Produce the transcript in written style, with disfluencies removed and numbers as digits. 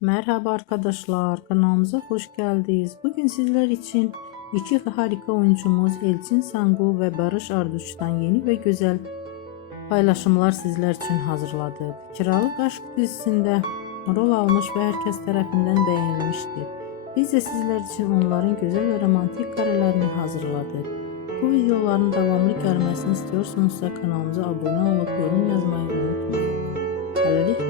Merhaba arkadaşlar, kanalımıza hoş geldiniz. Bugün sizler için iki harika oyuncumuz Elçin Sangu ve Barış Arduç'tan yeni ve güzel paylaşımlar sizler için hazırladık. Kiralık Aşk dizisinde rol almış ve herkes tarafından beğenilmiştir. Biz de sizler için onların güzel ve romantik karelerini hazırladık. Bu videoların devamlı gelmesini istiyorsanız kanalımıza abone olup yorum yazmayı unutmayın. Hələlik